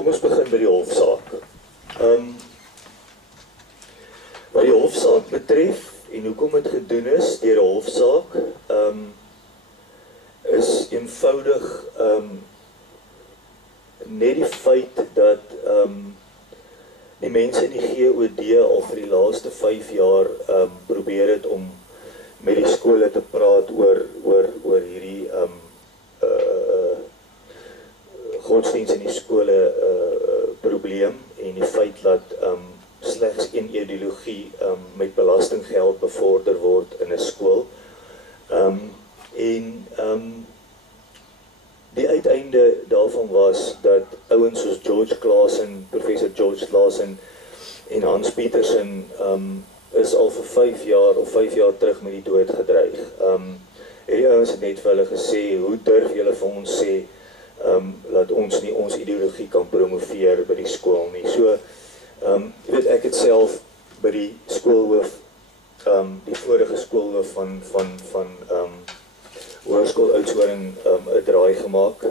Kom ons begin by die hofsaak. Wat die hofsaak betref en hoekom dit gedoen is deur 'n hofsaak, is eenvoudig net die feit dat die mense in die GOD al vir die laaste 5 jaar probeer het om met die skole te praat oor hierdie godsdienst in die skole probleem en die feit dat slegs een ideologie met belastinggeld bevorder word in 'n skool. Die uiteinde daarvan was dat ouens soos George Claassen, professor George Claassen en Hans Petersen is al vir 5 jaar of 5 jaar terug met die dood gedreig. Hierdie ouens het net vir hulle gesê, hoe durf julle vir ons sê dat ons nie ons ideologie kan promoveer by die skool nie. So, weet ek het self by die skoolhoof, die vorige skoolhoof van Hoërskool Oudtshoorn 'n draai gemaak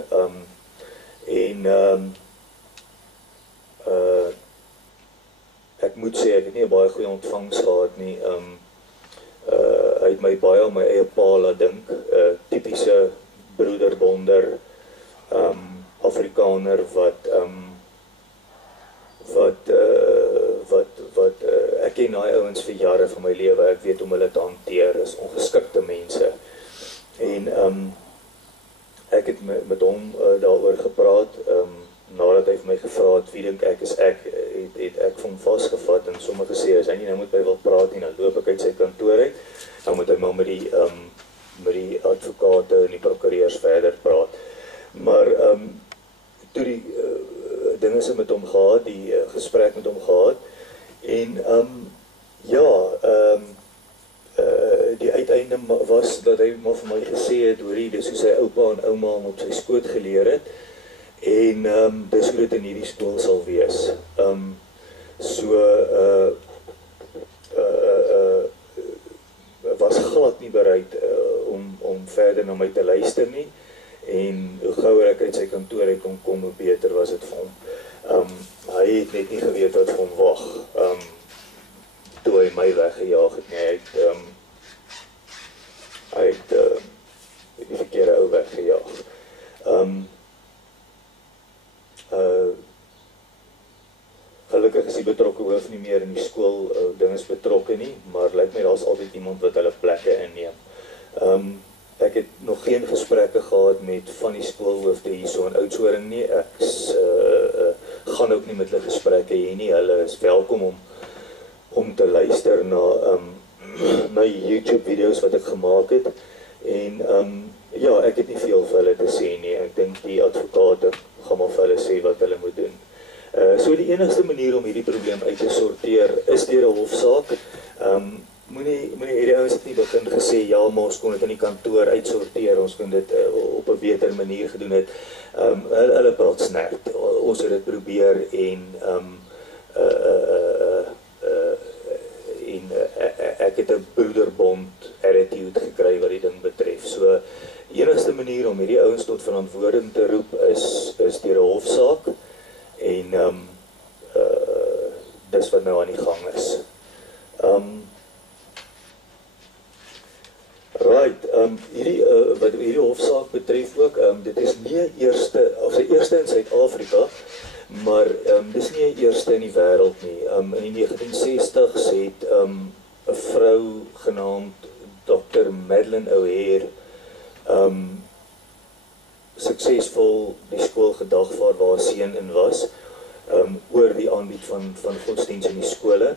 ek moet sê ek het nie 'n baie goeie ontvangs gehad nie. Hy het my baie aan my eie pa laat dink, tipiese broederbonder Afrikaner wat ek ken daai ouens vir jare van my lewe, ek weet hoe hulle te hanteer, is ongeskikte mense. En ek het met hom daaroor gepraat, nadat hy vir my gevra het, wie dink ek is ek, het ek vir hom vasgevat en sommige gesê, as hy nie nou met my wil praat nie, dan loop ek uit sy kantoor uit, dan moet hy maar met die advokate en die prokureurs verder praat. Maar toe die dinge se met hom gehad, die gesprek met hom gehad, en die uiteinde was dat hy maar vir my gesê het, hoorie, dis hoe sy oupa en ouma hom op sy skoot geleer het, en dis hoe dit in hierdie skool sal wees. Was glad nie bereid om verder na my te luister nie, en hoe gouer ek uit sy kantoor uit kon kom, hoe beter was dit vir hom. Hy het net nie geweet wat vir hom wag, toe hy my weggejaag het nie. Hy het die verkeerde ou weggejaag. Gelukkig is die betrokke hoof nie meer in die skool dinges betrokke nie, maar lyk my daar's altyd iemand wat hulle plekke inneem. Ek het nog geen gesprekke gehad met van die skoolhoofde hierso in Oudtshoorn nie. Ek gaan ook nie met hulle gesprekke hê nie. Hulle is welkom om te luister na YouTube video's wat ek gemaak het. En ja, ek het nie veel vir hulle te sê nie. Ek dink die advokate gaan maar vir hulle sê wat hulle moet doen. So die enigste manier om hierdie probleem uit te sorteer is deur 'n hofsaak. Moenie hierdie ouens het nie begin gesê, ja, maar ons kon dit in die kantoor uitsorteer, ons kon dit op 'n beter manier gedoen het. Hulle praat snert. Ons het dit probeer en ek het 'n broederbond attitude gekry wat die ding betref. So, die enigste manier om hierdie ouens tot verantwoording te roep is deur 'n hofsaak en dis wat nou aan die gang is. Wat hierdie hofsaak betref ook, dit is nie sy eerste in Suid-Afrika, maar dis nie 'n eerste in die wêreld nie. In die 1960s het 'n vrou genaamd Dr. Madeleine O'Hare suksesvol die skool gedagvaar waar haar seun in was, oor die aanbied van godsdienst in die skole,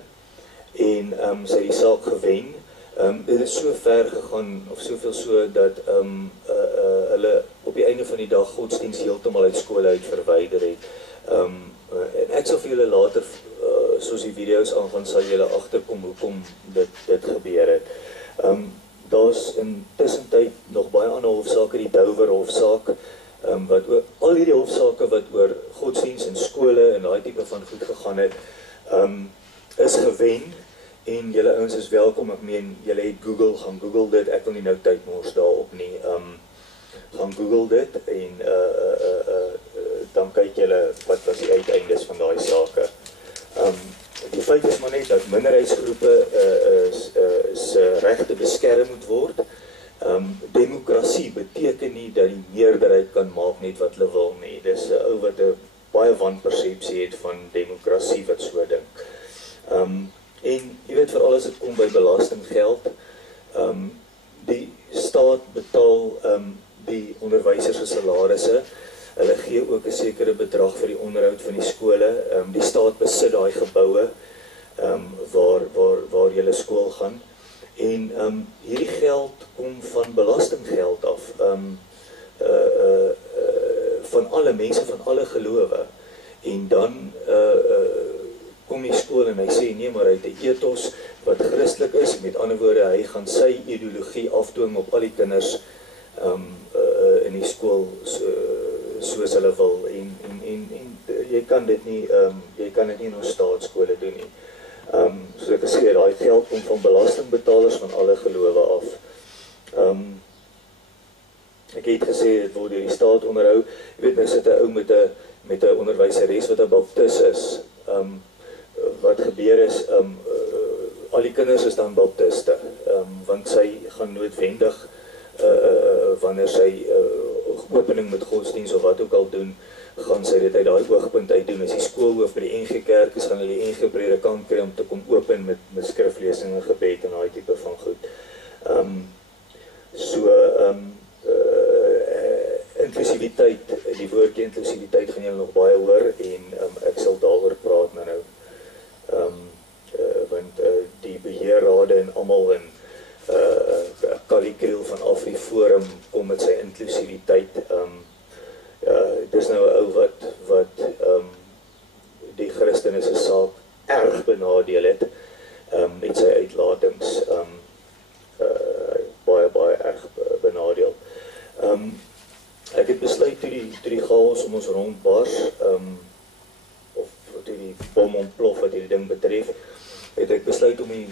en sy het die saak gewen. Dit is so ver gegaan, of soveel so, dat hulle op die einde van die dag godsdienst heeltemal uit skole uit verwyder het. En ek sal vir julle later, soos die video's aangaan, sal julle agterkom hoekom dit gebeur het. Daar's in tussentyd nog baie ander hofsaake, die Dover hofsaak, al hierdie hofsaake wat oor godsdienst in skole en daai tipe van goed gegaan het, is gewen. En julle ouens is welkom, ek meen, julle het gaan Google dit, ek wil nie nou tyd mors daarop nie, gaan Google dit, en dan kyk julle wat was die uiteindes van daai sake. Die feit is maar net dat minderheidsgroepe se regte beskerm moet word. Demokrasie beteken nie dat die meerderheid kan maak net wat hulle wil nie. Dis 'n ou wat 'n baie wanpersepsie het van demokrasie wat so dink. En jy weet veral as dit kom by belastinggeld, die staat betaal die onderwysers se salarisse. Hulle gee ook 'n sekere bedrag vir die onderhoud van die skole. Die staat besit daai geboue waar julle skool gaan. En hierdie geld kom van belastinggeld af. Van alle mense, van alle gelowe. En dan kom die skool en hy sê, nee, maar hy het 'n ethos wat Christelik is. Met ander woorde, hy gaan sy ideologie afdwing op al die kinders in die skool soos hulle wil. En jy kan dit nie in ons staatskole doen nie. Soos ek sê, daai geld kom van belastingbetalers van alle gelowe af. Ek het gesê, dit word deur die staat onderhou. Jy weet, nou sit 'n ou met 'n onderwyseres wat 'n baptis is. Wat gebeur is, al die kinders is dan baptiste, want sy gaan noodwendig, wanneer sy opening met godsdienst of wat ook al doen, gaan sy dit uit daai oogpunt uit doen. As die skoolhoof by die NG Kerk is, gaan hulle die NG predikant kry om te kom open met skriflesing en gebed en daai tipe van goed. Inklusiwiteit, die woordjie inklusiwiteit gaan julle nog baie hoor en ek sal daaroor praat nou. Want die beheerrade en almal in Kali Kriel van AfriForum kom met sy inklusiwiteit. Dis nou 'n ou wat die Christene se saak erg benadeel het met sy uitlatings, baie erg benadeel. Ek het besluit toe die chaos om ons rondbars, of toe die bom ontplof wat hierdie ding betref, het ek besluit om die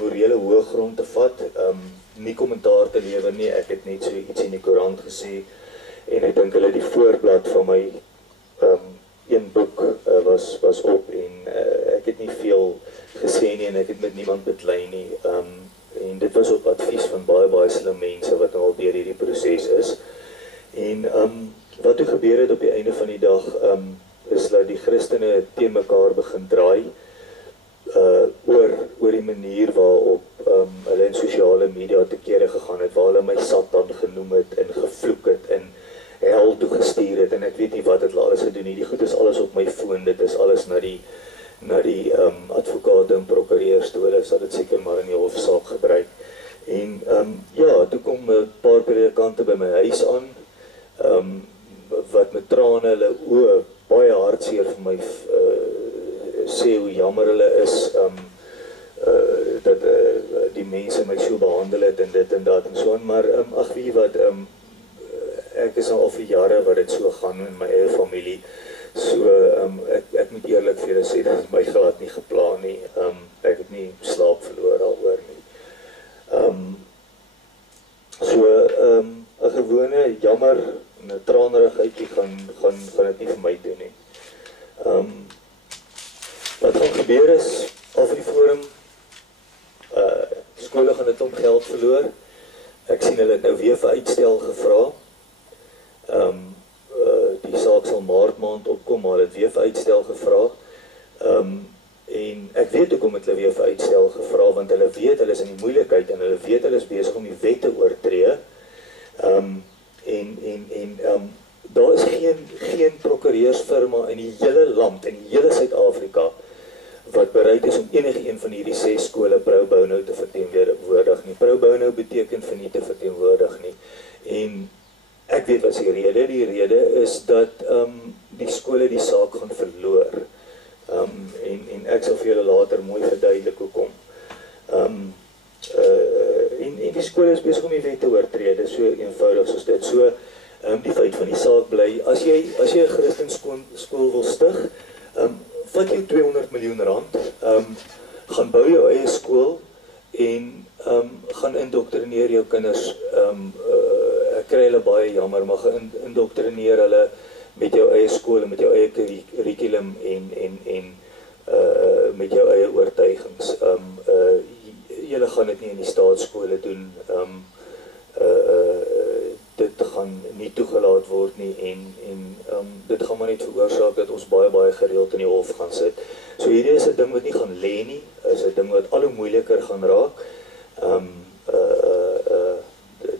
morele hoëgrond te vat, nie kommentaar te lewer nie. Ek het net so iets in die koerant gesê, en ek dink hulle die voorblad van my een boek was op, en ek het nie veel gesê nie, en ek het met niemand beklei nie, en dit was op advies van baie slim mense wat al deur hierdie proses is. En wat toe gebeur het op die einde van die dag, is dat die Christene teen mekaar begin draai, oor die manier waarop hulle in sosiale media te kere gegaan het, waar hulle my Satan genoem het, en gevloek het, en hel toegestuur het, en ek weet nie wat het alles gedoen nie. Die goed is alles op my foon, dit is alles na die advokate en prokureurs toe, hulle sal dit seker maar in die hofsaak gebruik. En toe kom 'n paar predikante by my huis aan, wat met trane hulle oë baie hartseer vir my sê hoe jammer hulle is, dat die mense my so behandel het, en dit en dat en so aan, maar ag weet wat, ek is al vir jare wat dit so gaan in my eie familie, so ek moet eerlik vir julle sê, dat het my glad nie geplan nie, ek het nie slaap verloor alhoor nie. 'n gewone jammer, 'n tranerigheidjie gaan dit nie vir my doen nie. Wat gaan gebeur is, AfriForum, skole gaan dit om geld verloor. Ek sien hulle het nou weer vir uitstel gevra. Die saak sal Maart maand opkom, maar hulle het weer vir uitstel gevra. En ek weet hoekom het hulle weer vir uitstel gevra, want hulle weet hulle is in die moeilikheid, en hulle weet hulle is besig om die wet te oortree. Daar is geen prokureursfirma in die hele land, in die hele Suid-Afrika, wat bereid is om enige een van hierdie 6 skole pro bono te verteenwoordig nie. Pro bono beteken vir nie te verteenwoordig nie. En ek weet wat die rede. Die rede is dat die skole die saak gaan verloor. En ek sal vir julle later mooi verduidelik hoekom. En die skole is besig om die wet te oortree. Dit is so eenvoudig soos dit. So, die feit van die saak bly, as jy 'n Christenskool wil stig, vat jy 200 miljoen rand, gaan bou jou eie skool en gaan indoktrineer jou kinders. Ek kry hulle baie jammer, maar indoktrineer hulle met jou eie skool en met jou eie curriculum en met jou eie oortuigings. Julle gaan dit nie in die staatsskole doen. Dit gaan nie toegelaat word nie en dit gaan maar net veroorsaak dat ons baie gereeld in die hof gaan sit. So hierdie is 'n ding wat nie gaan lê nie, is 'n ding wat al hoe moeiliker gaan raak.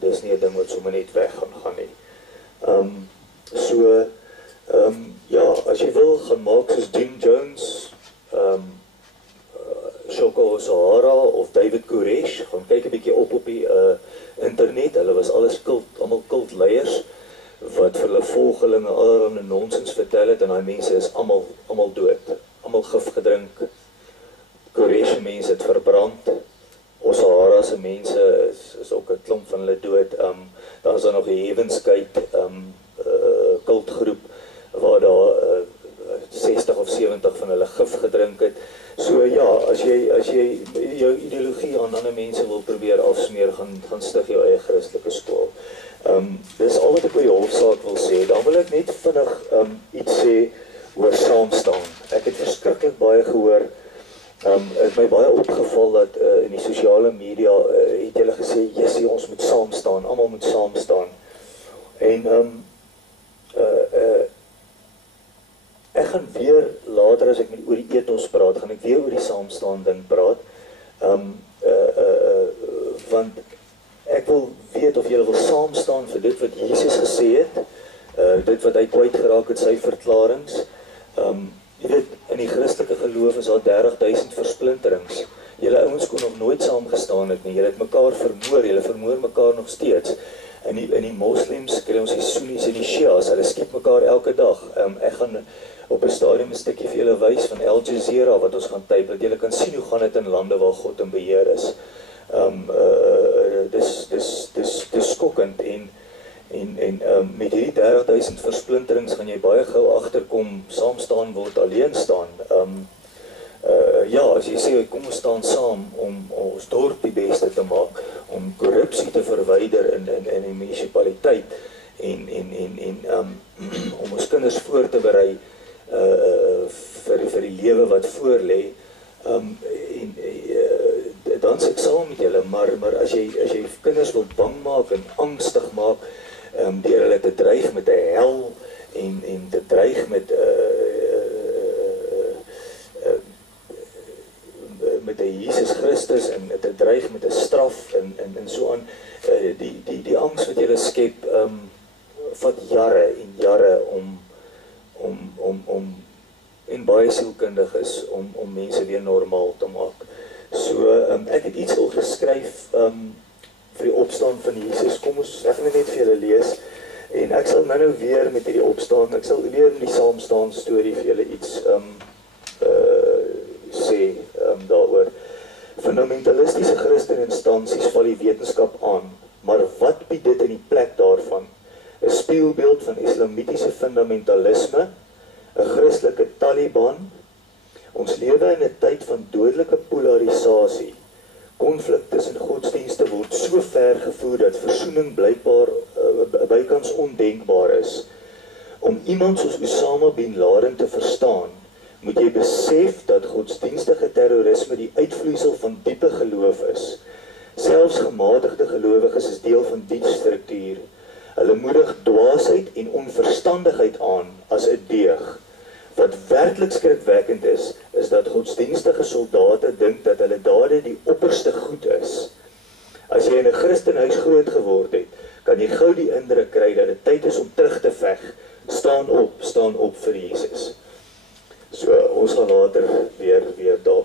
Dis nie 'n ding wat sommer net weg gaan nie. Ja, as jy wil, gaan maak soos Jim Jones, Shoko Zahara of David Koresh, gaan kyk 'n bietjie op die internet. Hulle was almal kultleiers wat vir hulle volgelinge allerlei nonsens vertel het en daai mense is almal dood. Almal gif gedrink. Koresh se mense het verbrand. Zahara se mense is ook 'n klomp van hulle dood. Dan is daar nog 'n Heaven's Gate kultgroep waar daar 60 of 70 van hulle gif gedrink het. So ja, as jy jou ideologie aan ander mense wil probeer afsmeer, gaan stig jou eie Christelike skool. Dis al wat ek oor die hofsaak wil sê. Dan wil ek net vinnig iets sê oor saamstaan. Ek het verskriklik baie gehoor. Het my baie opgeval dat in die sosiale media het julle gesê, jessie, ons moet saamstaan, almal moet saamstaan. En ek gaan weer later as ek oor die ethos praat, gaan ek weer oor die saamstaan ding praat. Want ek wil weet of julle wil saamstaan vir dit wat Jesus gesê het, dit wat hy kwyt geraak het, sy verklarings. Jy weet, in die Christelike geloof is daar 30.000 versplinterings. Julle ouens kon nog nooit saamgestaan het nie. Julle het mekaar vermoor, julle vermoor mekaar nog steeds. In die moslems kry ons die Sunnis en die Shias, hulle skiet mekaar elke dag. Ek gaan op 'n stadium 'n stukkie vir julle wys van Al Jazeera wat ons gaan typ, dat julle kan sien hoe gaan dit in lande waar God in beheer is. Dis skokkend en met hierdie 30.000 versplinterings gaan jy baie gou agterkom, saam staan word alleen staan. Ja, as jy sê, kom ons staan saam om ons dorp die beste te maak, om korrupsie te verwyder in die munisipaliteit en om ons kinders voor te berei vir die lewe wat voor lê. Dan sê ek saam met julle, maar as jy kinders wil bang maak en angstig maak, deur hulle te dreig met 'n hel en te dreig met 'n Jesus Christus en te dreig met 'n straf en so aan, die angs wat julle skep, vat jare en jare om en baie sielkundig is om mense weer normaal te maak. So, ek het iets al geskryf vir die opstaan van Jesus. Kom ons, ek gaan dit net vir julle lees. En ek sal nou weer met hierdie opstaan, ek sal weer in die saamstaan storie vir julle iets sê daaroor. Fundamentalistiese Christeninstansies val die wetenskap aan, maar wat bied dit in die plek daarvan? 'n Spieelbeeld van islamitiese fundamentalisme, 'n Christelike Taliban. Ons lewe in 'n tyd van dodelike polarisasie. Konflik tussen godsdienste word so ver gevoer dat versoening blykbaar bykans ondenkbaar is. Om iemand soos Osama bin Laden te verstaan, moet jy besef dat godsdienstige terrorisme die uitvloeisel van diepe geloof is. Selfs gematigde gelowiges is deel van die struktuur. Hulle moedig dwaasheid en onverstandigheid aan as 'n deeg. Wat werklik skrikwekkend is dat godsdienstige soldate dink dat hulle dade die opperste goed is. As jy in 'n Christenhuis groot geword het, kan jy gou die indruk kry dat dit tyd is om terug te veg. Staan op vir Jesus. So, ons gaan later weer daar